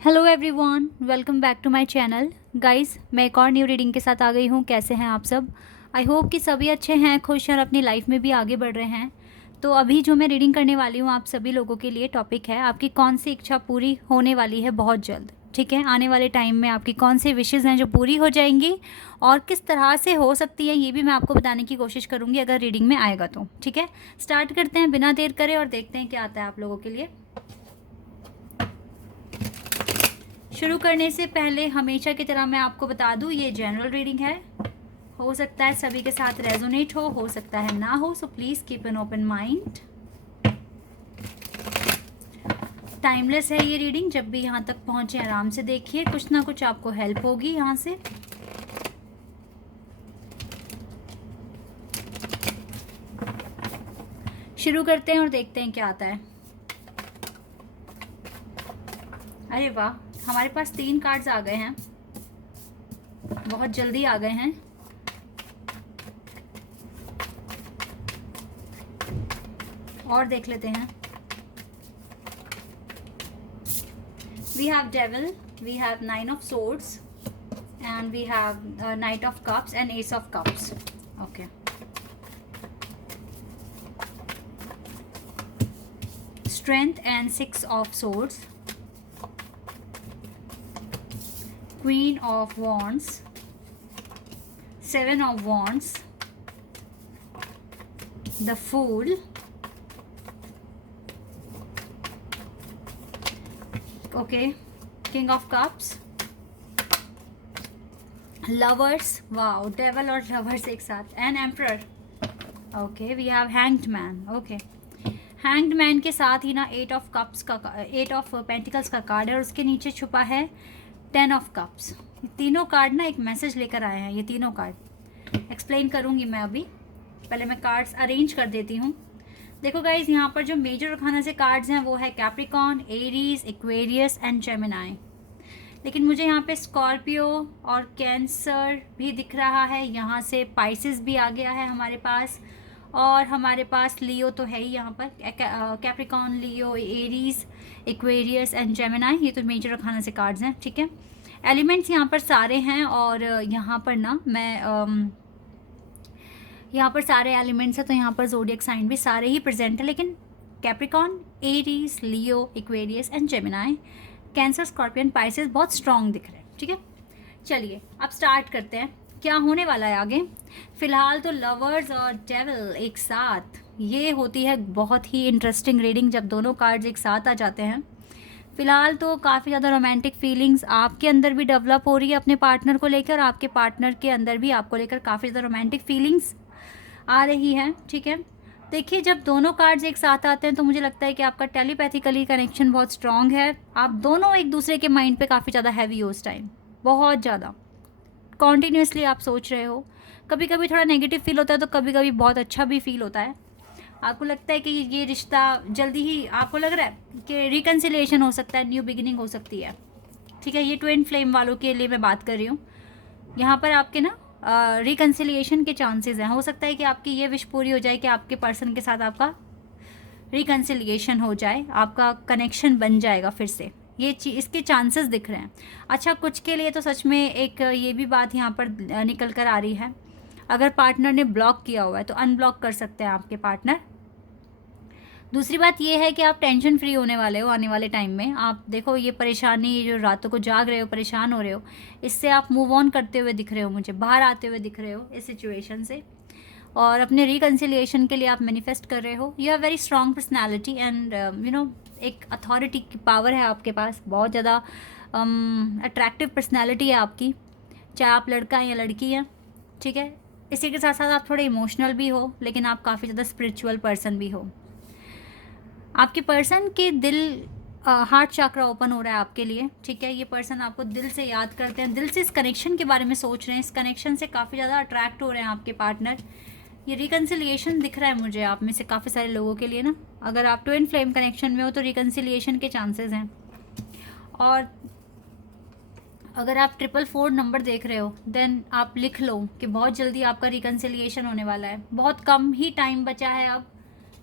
Hello everyone, welcome back to my channel. Guys, मैं एक और न्यू रीडिंग के साथ आ गई हूँ। कैसे हैं आप सब? आई होप कि सभी अच्छे हैं, खुश हैं और अपनी लाइफ में भी आगे बढ़ रहे हैं। तो अभी जो मैं रीडिंग करने वाली हूँ आप सभी लोगों के लिए टॉपिक है आपकी कौन सी इच्छा पूरी होने वाली है बहुत जल्द। ठीक है, आने वाले टाइम में आपकी कौन सी विशेज़ हैं जो पूरी हो जाएंगी और किस तरह से हो सकती है ये भी मैं आपको बताने की कोशिश करूँगी अगर रीडिंग में आएगा तो। ठीक है, स्टार्ट करते हैं बिना देर करे और देखते हैं क्या आता है आप लोगों के लिए। शुरू करने से पहले हमेशा की तरह मैं आपको बता दूं ये जनरल रीडिंग है। हो सकता है सभी के साथ रेजोनेट हो सकता है ना हो, so please keep an open mind. Timeless है ये रीडिंग, जब भी यहाँ तक पहुँचे आराम से देखिए, कुछ ना कुछ आपको हेल्प होगी यहाँ से। शुरू करते हैं और देखते हैं क्या आता है। अरे वाह, हमारे पास 3 कार्ड्स आ गए हैं, बहुत जल्दी आ गए हैं। और देख लेते हैं। We have devil, we have 9 of swords and we have knight of cups and ace of cups. Okay, strength and 6 of swords, Queen of Wands, 7 of Wands, the Fool, okay, King of Cups, Lovers, wow, Devil और Lovers एक साथ, and Emperor, okay, we have Hanged Man, okay, Hanged Man के साथ ही ना 8 of Cups का 8 of Pentacles का card है और उसके नीचे छुपा है 10 ऑफ कप्स। ये तीनों कार्ड ना एक मैसेज लेकर आए हैं। ये तीनों कार्ड एक्सप्लेन करूँगी मैं अभी, पहले मैं कार्ड्स अरेंज कर देती हूँ। देखो गाइज, यहाँ पर जो मेजर रखाना से कार्ड्स हैं वो है Capricorn, Aries, Aquarius and Gemini. लेकिन मुझे यहाँ पे स्कॉर्पियो और कैंसर भी दिख रहा है, यहाँ से पाइसेस भी आ गया है हमारे पास, और हमारे पास लियो तो है ही यहाँ पर। Capricorn, Leo, Aries, Aquarius and Gemini, ये तो मेजर रखाना से कार्ड्स हैं। ठीक है, एलिमेंट्स यहाँ पर सारे हैं और यहाँ पर ना मैं यहाँ पर सारे एलिमेंट्स हैं तो यहाँ पर ज़ोडिएक साइन भी सारे ही प्रेजेंट है। लेकिन Capricorn, Aries, Leo, Aquarius and Gemini, cancer, scorpion, Pisces बहुत स्ट्रॉन्ग दिख रहे हैं। ठीक है, चलिए अब स्टार्ट करते हैं क्या होने वाला है आगे। फिलहाल तो लवर्स और डेविल एक साथ, ये होती है बहुत ही इंटरेस्टिंग रीडिंग जब दोनों कार्ड्स एक साथ आ जाते हैं। फिलहाल तो काफ़ी ज़्यादा रोमांटिक फीलिंग्स आपके अंदर भी डेवलप हो रही है अपने पार्टनर को लेकर, और आपके पार्टनर के अंदर भी आपको लेकर काफ़ी ज़्यादा रोमांटिक फीलिंग्स आ रही हैं। ठीक है, देखिए जब दोनों कार्ड्स एक साथ आते हैं तो मुझे लगता है कि आपका टेलीपैथिकली कनेक्शन बहुत स्ट्रॉन्ग है। आप दोनों एक दूसरे के माइंड पे काफ़ी ज़्यादा हैवी हो उस टाइम, बहुत ज़्यादा कॉन्टीन्यूसली आप सोच रहे हो। कभी कभी थोड़ा नेगेटिव फील होता है तो कभी कभी बहुत अच्छा भी फील होता है। आपको लगता है कि ये रिश्ता जल्दी ही, आपको लग रहा है कि रिकन्सिलिएशन हो सकता है, न्यू बिगिनिंग हो सकती है। ठीक है, ये ट्विन फ्लेम वालों के लिए मैं बात कर रही हूँ। यहाँ पर आपके ना रिकन्सिलिएशन के चांसेस हैं। हो सकता है कि आपकी ये विश पूरी हो जाए कि आपके पर्सन के साथ आपका रिकन्सिलिएशन हो जाए, आपका कनेक्शन बन जाएगा फिर से, ये इसके चांसेस दिख रहे हैं। अच्छा, कुछ के लिए तो सच में एक ये भी बात यहाँ पर निकल कर आ रही है, अगर पार्टनर ने ब्लॉक किया हुआ है तो अनब्लॉक कर सकते हैं आपके पार्टनर। दूसरी बात ये है कि आप टेंशन फ्री होने वाले हो आने वाले टाइम में। आप देखो ये परेशानी, ये जो रातों को जाग रहे हो, परेशान हो रहे हो, इससे आप मूव ऑन करते हुए दिख रहे हो, मुझे बाहर आते हुए दिख रहे हो इस सिचुएशन से, और अपने रिकन्सिलिएशन के लिए आप मैनिफेस्ट कर रहे हो। You have very strong personality and you know, एक अथॉरिटी की पावर है आपके पास, बहुत ज़्यादा अट्रैक्टिव पर्सनैलिटी है आपकी, चाहे आप लड़का हैं या लड़की हैं। ठीक है, इसी के साथ साथ आप थोड़े इमोशनल भी हो, लेकिन आप काफ़ी ज़्यादा स्पिरिचुअल पर्सन भी हो। आपके पर्सन के दिल, हार्ट चक्र ओपन हो रहा है आपके लिए। ठीक है, ये पर्सन आपको दिल से याद करते हैं, दिल से इस कनेक्शन के बारे में सोच रहे हैं, इस कनेक्शन से काफ़ी ज़्यादा अट्रैक्ट हो रहे हैं आपके पार्टनर। ये रिकन्सिलिएशन दिख रहा है मुझे आप में से काफ़ी सारे लोगों के लिए ना। अगर आप ट्विन फ्लेम कनेक्शन में हो तो रिकन्सिलिएशन के चांसेस हैं। और अगर आप 444 नंबर देख रहे हो देन आप लिख लो कि बहुत जल्दी आपका रिकन्सिलिएशन होने वाला है। बहुत कम ही टाइम बचा है अब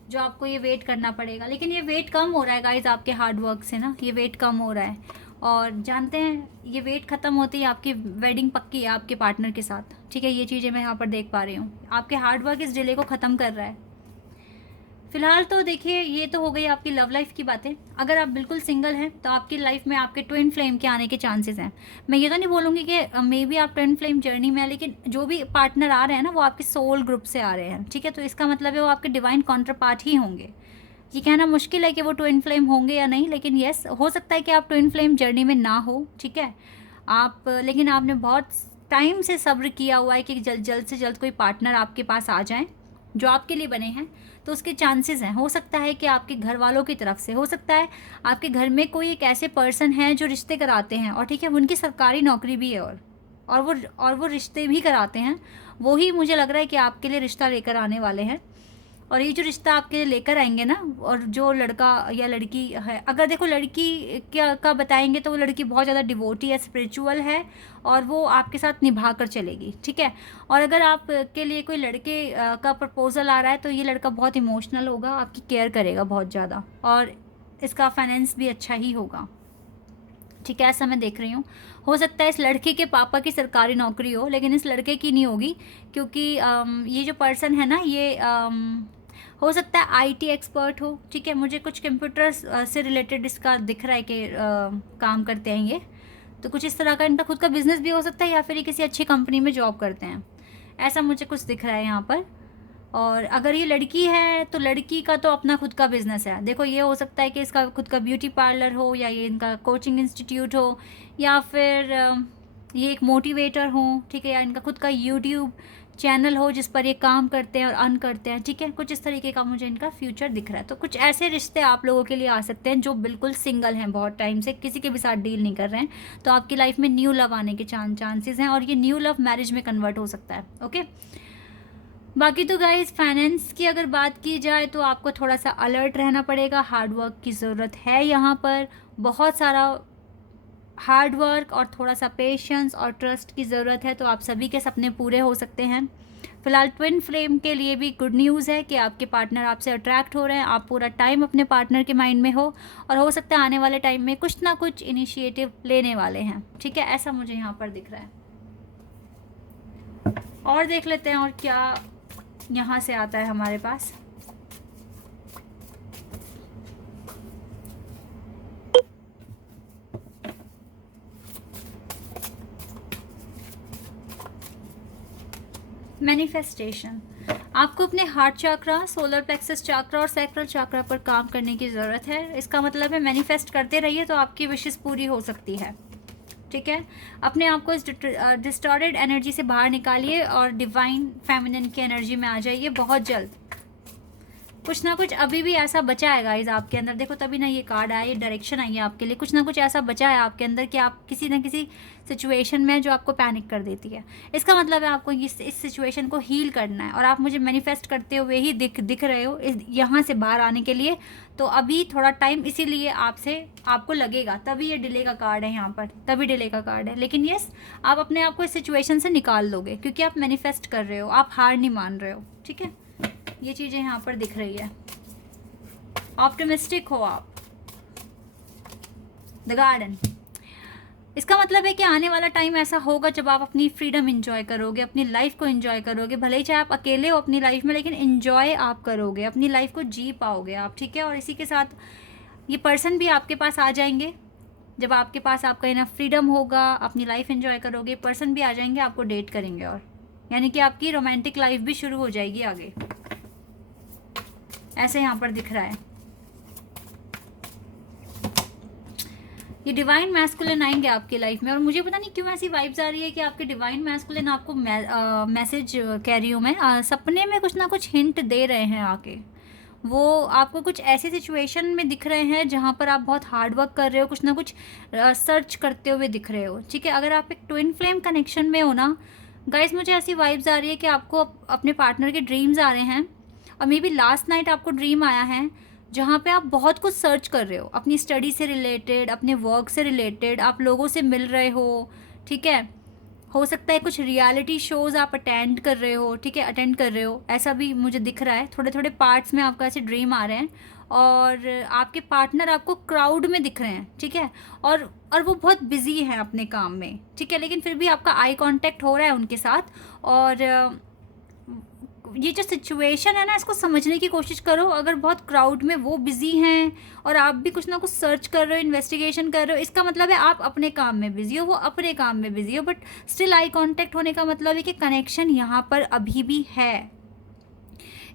जो आपको ये वेट करना पड़ेगा, लेकिन ये वेट कम हो रहा है गाइज आपके हार्ड वर्क से ना, ये वेट कम हो रहा है। और जानते हैं ये वेट ख़त्म होती है, आपकी वेडिंग पक्की है आपके पार्टनर के साथ, ठीक है। ये चीज़ें मैं यहाँ पर देख पा रही हूँ, आपके हार्डवर्क इस डिले को ख़त्म कर रहा है। फिलहाल तो देखिए ये तो हो गई आपकी लव लाइफ की बातें। अगर आप बिल्कुल सिंगल हैं तो आपकी लाइफ में आपके ट्विन फ्लेम के आने के चांसेस हैं। मैं ये तो नहीं बोलूँगी कि मे बी आप ट्विन फ्लेम जर्नी में है, लेकिन जो भी पार्टनर आ रहे हैं ना वो आपके सोल ग्रुप से आ रहे हैं, ठीक है। तो इसका मतलब है वो आपके डिवाइन काउंटर पार्ट ही होंगे। ये कहना मुश्किल है कि वो ट्विन फ्लेम होंगे या नहीं, लेकिन येस हो सकता है कि आप ट्विन फ्लेम जर्नी में ना हो, ठीक है। आप लेकिन आपने बहुत टाइम से सब्र किया हुआ है कि जल्द से जल्द कोई पार्टनर आपके पास आ जाए जो आपके लिए बने हैं। तो उसके चांसेस हैं, हो सकता है कि आपके घर वालों की तरफ से, हो सकता है आपके घर में कोई एक ऐसे पर्सन है जो रिश्ते कराते हैं, और ठीक है उनकी सरकारी नौकरी भी है, और वो रिश्ते भी कराते हैं। वो ही मुझे लग रहा है कि आपके लिए रिश्ता लेकर आने वाले हैं। और ये जो रिश्ता आपके लिए लेकर आएंगे ना, और जो लड़का या लड़की है, अगर देखो लड़की क्या का बताएंगे तो वो लड़की बहुत ज़्यादा डिवोटी है, स्पिरिचुअल है, और वो आपके साथ निभा कर चलेगी, ठीक है। और अगर आपके लिए कोई लड़के का प्रपोजल आ रहा है तो ये लड़का बहुत इमोशनल होगा, आपकी केयर करेगा बहुत ज़्यादा, और इसका फाइनेंस भी अच्छा ही होगा, ठीक है। ऐसा मैं देख रही हूँ। हो सकता है इस लड़के के पापा की सरकारी नौकरी हो, लेकिन इस लड़के की नहीं होगी, क्योंकि ये जो पर्सन है ना ये हो सकता है आईटी एक्सपर्ट हो, ठीक है। मुझे कुछ कंप्यूटर से रिलेटेड इसका दिख रहा है कि काम करते हैं ये, तो कुछ इस तरह का इनका खुद का बिजनेस भी हो सकता है, या फिर ये किसी अच्छी कंपनी में जॉब करते हैं, ऐसा मुझे कुछ दिख रहा है यहाँ पर। और अगर ये लड़की है तो लड़की का तो अपना खुद का बिजनेस है। देखो ये हो सकता है कि इसका खुद का ब्यूटी पार्लर हो, या ये इनका कोचिंग इंस्टीट्यूट हो, या फिर ये एक मोटिवेटर हो, ठीक है, या इनका खुद का यूट्यूब चैनल हो जिस पर ये काम करते हैं और अर्न करते हैं, ठीक है। कुछ इस तरीके का मुझे इनका फ्यूचर दिख रहा है। तो कुछ ऐसे रिश्ते आप लोगों के लिए आ सकते हैं जो बिल्कुल सिंगल हैं, बहुत टाइम से किसी के भी साथ डील नहीं कर रहे हैं, तो आपकी लाइफ में न्यू लव आने के चांसेस हैं, और ये न्यू लव मैरिज में कन्वर्ट हो सकता है, ओके। बाकी तो गाइज फाइनेंस की अगर बात की जाए तो आपको थोड़ा सा अलर्ट रहना पड़ेगा, हार्डवर्क की ज़रूरत है यहाँ पर, बहुत सारा हार्डवर्क और थोड़ा सा पेशेंस और ट्रस्ट की ज़रूरत है, तो आप सभी के सपने पूरे हो सकते हैं। फिलहाल ट्विन फ्लेम के लिए भी गुड न्यूज़ है कि आपके पार्टनर आपसे अट्रैक्ट हो रहे हैं, आप पूरा टाइम अपने पार्टनर के माइंड में हो, और हो सकता है आने वाले टाइम में कुछ ना कुछ इनिशिएटिव लेने वाले हैं, ठीक है। ऐसा मुझे यहाँ पर दिख रहा है। और देख लेते हैं और क्या यहाँ से आता है हमारे पास। मैनिफेस्टेशन, आपको अपने हार्ट चक्रा, सोलर प्लेक्सस चक्रा और सैक्रल चक्रा पर काम करने की ज़रूरत है। इसका मतलब है मैनिफेस्ट करते रहिए तो आपकी विशेस पूरी हो सकती है, ठीक है। अपने आप को इस डिस्टॉर्टेड एनर्जी से बाहर निकालिए और डिवाइन फेमिनिन की एनर्जी में आ जाइए बहुत जल्द। कुछ ना कुछ अभी भी ऐसा बचा है गाइज आपके अंदर, देखो तभी ना ये कार्ड आया, ये डायरेक्शन आई है आपके लिए। कुछ ना कुछ ऐसा बचा है आपके अंदर कि आप किसी ना किसी सिचुएशन में जो आपको पैनिक कर देती है। इसका मतलब है आपको इस सिचुएशन को हील करना है, और आप मुझे मैनिफेस्ट करते हुए ही दिख रहे हो यहाँ से बाहर आने के लिए। तो अभी थोड़ा टाइम इसीलिए आपको लगेगा, तभी ये डिले का कार्ड है यहाँ पर, तभी डिले का कार्ड है। लेकिन यस, आप अपने आप को इस सिचुएशन से निकाल लोगे, क्योंकि आप मैनिफेस्ट कर रहे हो, आप हार नहीं मान रहे हो, ठीक है। ये चीज़ें यहाँ पर दिख रही है। ऑप्टिमिस्टिक हो आप। द गार्डन, इसका मतलब है कि आने वाला टाइम ऐसा होगा जब आप अपनी फ्रीडम एंजॉय करोगे, अपनी लाइफ को एंजॉय करोगे। भले ही चाहे आप अकेले हो अपनी लाइफ में, लेकिन एंजॉय आप करोगे, अपनी लाइफ को जी पाओगे आप, ठीक है। और इसी के साथ ये पर्सन भी आपके पास आ जाएंगे। जब आपके पास आपका इनफ फ्रीडम होगा, अपनी लाइफ एंजॉय करोगे, पर्सन भी आ जाएंगे, आपको डेट करेंगे, और यानी कि आपकी रोमांटिक लाइफ भी शुरू हो जाएगी आगे, ऐसे यहाँ पर दिख रहा है। ये डिवाइन मैस्कुलिन आएंगे आपकी लाइफ में, और मुझे पता नहीं क्यों ऐसी वाइब्स आ रही है कि आपके डिवाइन मैस्कुलिन आपको मैसेज कह रही हूँ मैं, सपने में कुछ ना कुछ हिंट दे रहे हैं आके। वो आपको कुछ ऐसी सिचुएशन में दिख रहे हैं जहाँ पर आप बहुत हार्ड वर्क कर रहे हो, कुछ ना कुछ सर्च करते हुए दिख रहे हो, ठीक है। अगर आप एक ट्विन फ्लेम कनेक्शन में हो ना गाइस, मुझे ऐसी वाइब्स आ रही है कि आपको अपने पार्टनर के ड्रीम्स आ रहे हैं, और मे बी लास्ट नाइट आपको ड्रीम आया है जहाँ पे आप बहुत कुछ सर्च कर रहे हो, अपनी स्टडी से रिलेटेड, अपने वर्क से रिलेटेड, आप लोगों से मिल रहे हो, ठीक है। हो सकता है कुछ रियलिटी शोज़ आप अटेंड कर रहे हो, ठीक है, अटेंड कर रहे हो, ऐसा भी मुझे दिख रहा है। थोड़े थोड़े पार्ट्स में आपको ऐसे ड्रीम आ रहे हैं, और आपके पार्टनर आपको क्राउड में दिख रहे हैं, ठीक है, और वो बहुत बिजी हैं अपने काम में, ठीक है, लेकिन फिर भी आपका आई कांटेक्ट हो रहा है उनके साथ। और ये जो सिचुएशन है ना, इसको समझने की कोशिश करो। अगर बहुत क्राउड में वो बिजी हैं और आप भी कुछ ना कुछ सर्च कर रहे हो, इन्वेस्टिगेशन कर रहे हो, इसका मतलब है आप अपने काम में बिजी हो, वो अपने काम में बिजी हो, बट स्टिल आई कांटेक्ट होने का मतलब है कि कनेक्शन यहाँ पर अभी भी है।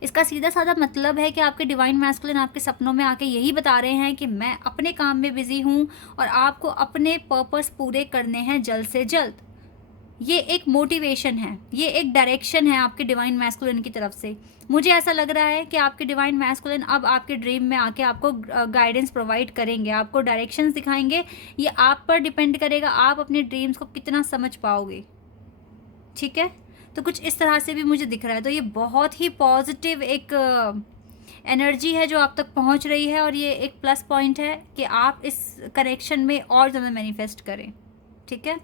इसका सीधा साधा मतलब है कि आपके डिवाइन मैस्कुलिन आपके सपनों में आके यही बता रहे हैं कि मैं अपने काम में बिजी हूँ और आपको अपने पर्पस पूरे करने हैं जल्द से जल्द। ये एक मोटिवेशन है, ये एक डायरेक्शन है आपके डिवाइन मैस्कुलिन की तरफ से। मुझे ऐसा लग रहा है कि आपके डिवाइन मैस्कुलिन अब आपके ड्रीम में आके आपको गाइडेंस प्रोवाइड करेंगे, आपको डायरेक्शंस दिखाएंगे। ये आप पर डिपेंड करेगा, आप अपने ड्रीम्स को कितना समझ पाओगे, ठीक है। तो कुछ इस तरह से भी मुझे दिख रहा है। तो ये बहुत ही पॉजिटिव एक एनर्जी है जो आप तक पहुंच रही है, और ये एक प्लस पॉइंट है कि आप इस कनेक्शन में और ज़्यादा मैनिफेस्ट करें, ठीक है।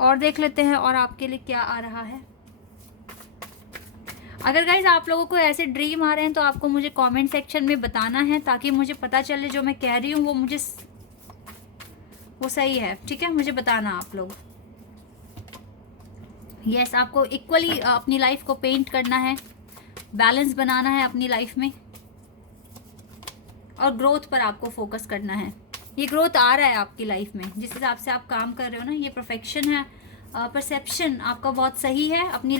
और देख लेते हैं और आपके लिए क्या आ रहा है। अगर गाइज आप लोगों को ऐसे ड्रीम आ रहे हैं तो आपको मुझे कमेंट सेक्शन में बताना है, ताकि मुझे पता चले जो मैं कह रही हूँ वो सही है, ठीक है। मुझे बताना आप लोग। यस, आपको इक्वली अपनी लाइफ को पेंट करना है, बैलेंस बनाना है अपनी लाइफ में, और ग्रोथ पर आपको फोकस करना है। ये ग्रोथ आ रहा है आपकी लाइफ में, जिस हिसाब से आप काम कर रहे हो ना, ये परफेक्शन है, परसेप्शन आपका बहुत सही है अपनी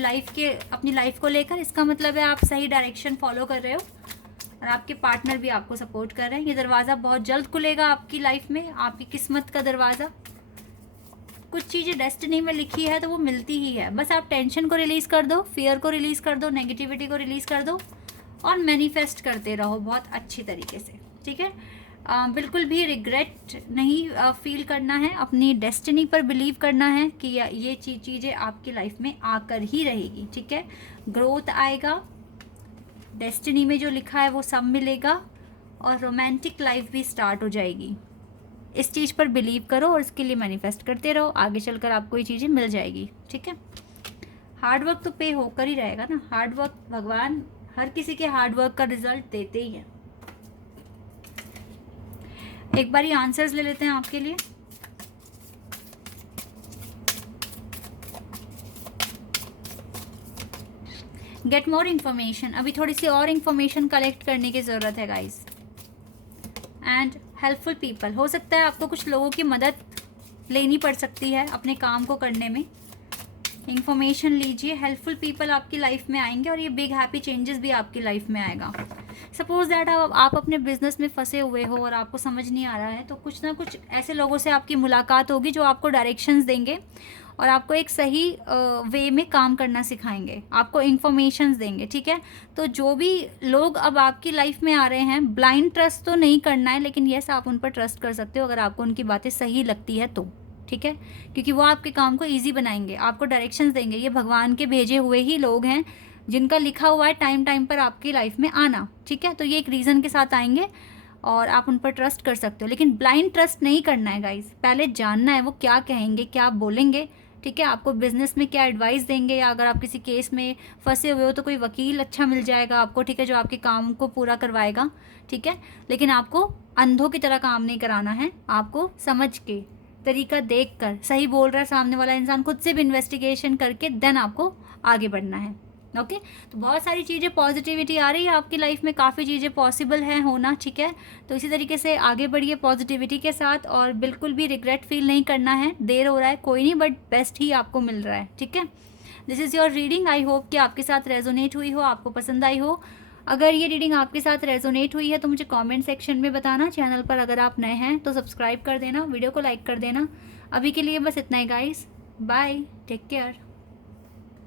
लाइफ को लेकर। इसका मतलब है आप सही डायरेक्शन फॉलो कर रहे हो और आपके पार्टनर भी आपको सपोर्ट कर रहे हैं। ये दरवाज़ा बहुत जल्द खुलेगा आपकी लाइफ में, आपकी किस्मत का दरवाज़ा। कुछ चीज़ें डेस्टिनी में लिखी है तो वो मिलती ही है। बस आप टेंशन को रिलीज़ कर दो, फियर को रिलीज़ कर दो, नेगेटिविटी को रिलीज़ कर दो और मैनिफेस्ट करते रहो बहुत अच्छी तरीके से, ठीक है। बिल्कुल भी रिग्रेट नहीं फील करना है, अपनी डेस्टिनी पर बिलीव करना है कि ये चीज़ें आपकी लाइफ में आकर ही रहेगी, ठीक है। ग्रोथ आएगा, डेस्टिनी में जो लिखा है वो सब मिलेगा, और रोमांटिक लाइफ भी स्टार्ट हो जाएगी। इस चीज़ पर बिलीव करो और इसके लिए मैनिफेस्ट करते रहो, आगे चलकर आपको ये चीज़ें मिल जाएगी, ठीक है। हार्ड वर्क तो पे होकर ही रहेगा ना। हार्ड वर्क, भगवान हर किसी के हार्ड वर्क का रिजल्ट देते ही हैं। एक बार ये आंसर्स ले लेते हैं आपके लिए। गेट मोर इन्फॉर्मेशन, अभी थोड़ी सी और इन्फॉर्मेशन कलेक्ट करने की ज़रूरत है गाइस। एंड हेल्पफुल पीपल, हो सकता है आपको कुछ लोगों की मदद लेनी पड़ सकती है अपने काम को करने में। इंफॉर्मेशन लीजिए, हेल्पफुल पीपल आपकी लाइफ में आएंगे और ये बिग हैप्पी चेंजेस भी आपकी लाइफ में आएगा। सपोज दैट आप अपने बिजनेस में फंसे हुए हो और आपको समझ नहीं आ रहा है, तो कुछ ना कुछ ऐसे लोगों से आपकी मुलाकात होगी जो आपको डायरेक्शंस देंगे और आपको एक सही वे में काम करना सिखाएंगे, आपको इन्फॉर्मेशंस देंगे, ठीक है। तो जो भी लोग अब आपकी लाइफ में आ रहे हैं, ब्लाइंड ट्रस्ट तो नहीं करना है, लेकिन यस आप उन पर ट्रस्ट कर सकते हो अगर आपको उनकी बातें सही लगती है तो, ठीक है, क्योंकि वो आपके काम को ईजी बनाएंगे, आपको डायरेक्शंस देंगे। ये भगवान के भेजे हुए ही लोग हैं जिनका लिखा हुआ है टाइम टाइम पर आपकी लाइफ में आना, ठीक है। तो ये एक रीज़न के साथ आएंगे और आप उन पर ट्रस्ट कर सकते हो, लेकिन ब्लाइंड ट्रस्ट नहीं करना है गाइज। पहले जानना है वो क्या कहेंगे, क्या बोलेंगे, ठीक है, आपको बिजनेस में क्या एडवाइस देंगे, या अगर आप किसी केस में फंसे हुए हो तो कोई वकील अच्छा मिल जाएगा आपको, ठीक है, जो आपके काम को पूरा करवाएगा, ठीक है। लेकिन आपको अंधों की तरह काम नहीं कराना है, आपको समझ के, तरीका देख कर, सही बोल रहा है सामने वाला इंसान, खुद से भी इन्वेस्टिगेशन करके देन आपको आगे बढ़ना है, ओके। तो बहुत सारी चीज़ें पॉजिटिविटी आ रही है आपकी लाइफ में, काफ़ी चीज़ें पॉसिबल हैं होना, ठीक है। तो इसी तरीके से आगे बढ़िए पॉजिटिविटी के साथ, और बिल्कुल भी रिग्रेट फील नहीं करना है। देर हो रहा है कोई नहीं, बट बेस्ट ही आपको मिल रहा है, ठीक है। This is your reading. I hope कि आपके साथ रेजोनेट हुई हो, आपको पसंद आई हो। अगर ये रीडिंग आपके साथ रेजोनेट हुई है तो मुझे कमेंट सेक्शन में बताना। चैनल पर अगर आप नए हैं तो सब्सक्राइब कर देना, वीडियो को लाइक कर देना। अभी के लिए बस इतना ही गाइस, बाय, टेक केयर।